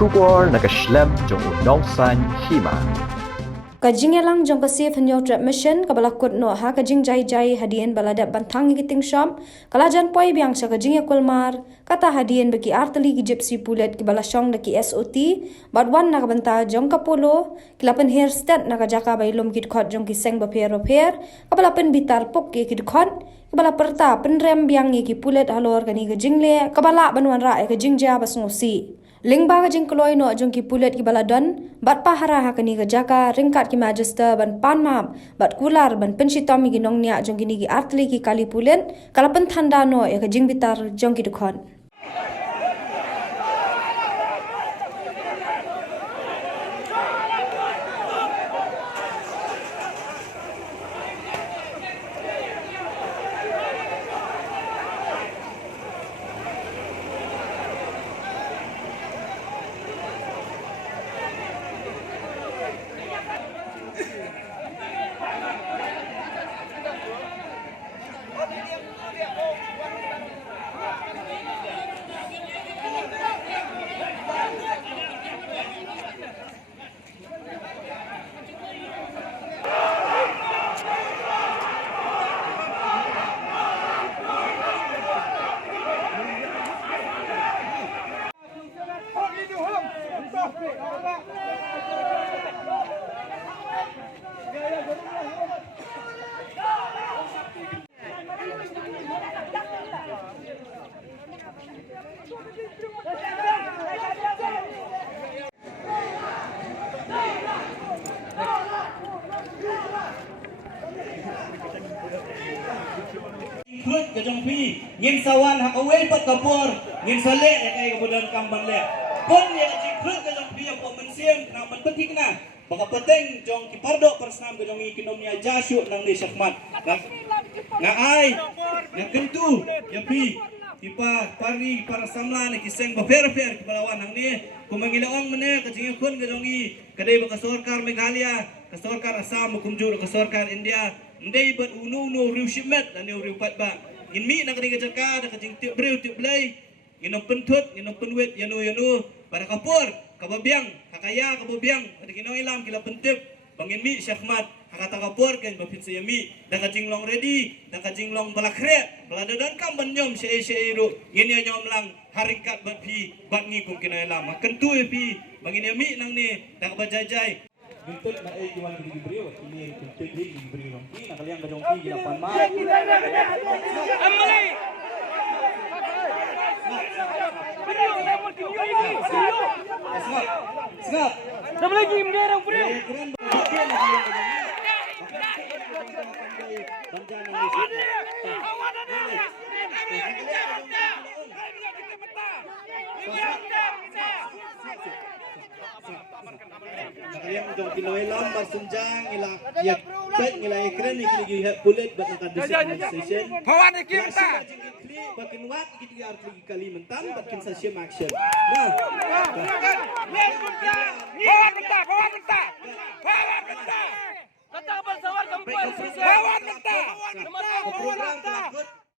Shubor nakaslem jong unongsan hima. Kajing yalang jong kasih fanyo trap mission kabalakut no ha kajing jai hadien balada bantang giting sham kalajan poi biang sa kajing yakulmar kata hadien bagi arteli ki gypsy pulet ki balasong daki SOT badwan nak banta jong kapolo kilapen hairstyle nak jaka bailum kit khot jong ki seng baper kabalapen bitar pok ki kit khot kabala perta penrem biang ki pulet halor kani kajing le kabala banwan ra kajing ja basngosi Lingba kajing keloi no jong ki pulet ki baladon bat pahara hakani ka jaka ringkat ki magister ban panmam bat kular ban pensitom ki nong nya jong ki artli ki kali pulet kalapen thanda no e kajing bitar jong ki dukhon Klut ke jong pi ngin sawan hak away pat kapur ngin sale ya kai kemudian kambang le kon ya jing klut ke jong pi ya ko mensiam nak menpetik na baka peteng jong ki pardo persnam ke jong ikinomia jasyu nang ni syakmat nga ai nga kentu ya pi ipa pari para samla ni kiseng bafer ki balawan nang ni kumangilaong mene ke jing kun ke jong i kadai baka sarkar Meghalaya ke sarkar Assam kumjur ke sarkar India ndai bat unu riu shimet dan riu pat ba in mi nak kini jaka dak jing tiup riu tiup blai nginom pentut nginom penwet yanu pada kapur kababiang hakaya kababiang ada kino ilam kila pentip bangin mi syakmat hakata kapur kan bapit sayami dak jing long ready dak jing long balakre balada dan kam banyom syai ru ngin nyom lang harikat bat pi bat ngi kum kino ilam kentu pi bangin mi nang ni dak bajajai bentuk na ay jual di beriu ini bentuk di beriu ini nak kalian gajong pi lapan ma amali snap dah lagi mengerang beriu Kalian jong kinoy lam basunjang ila ya pet ila ekran ni kini pulet bat nak session hawan ikim ta bakin wat kiti arti Kalimantan bakin session action nah hawan mentah kata bersawar kempur hawan mentah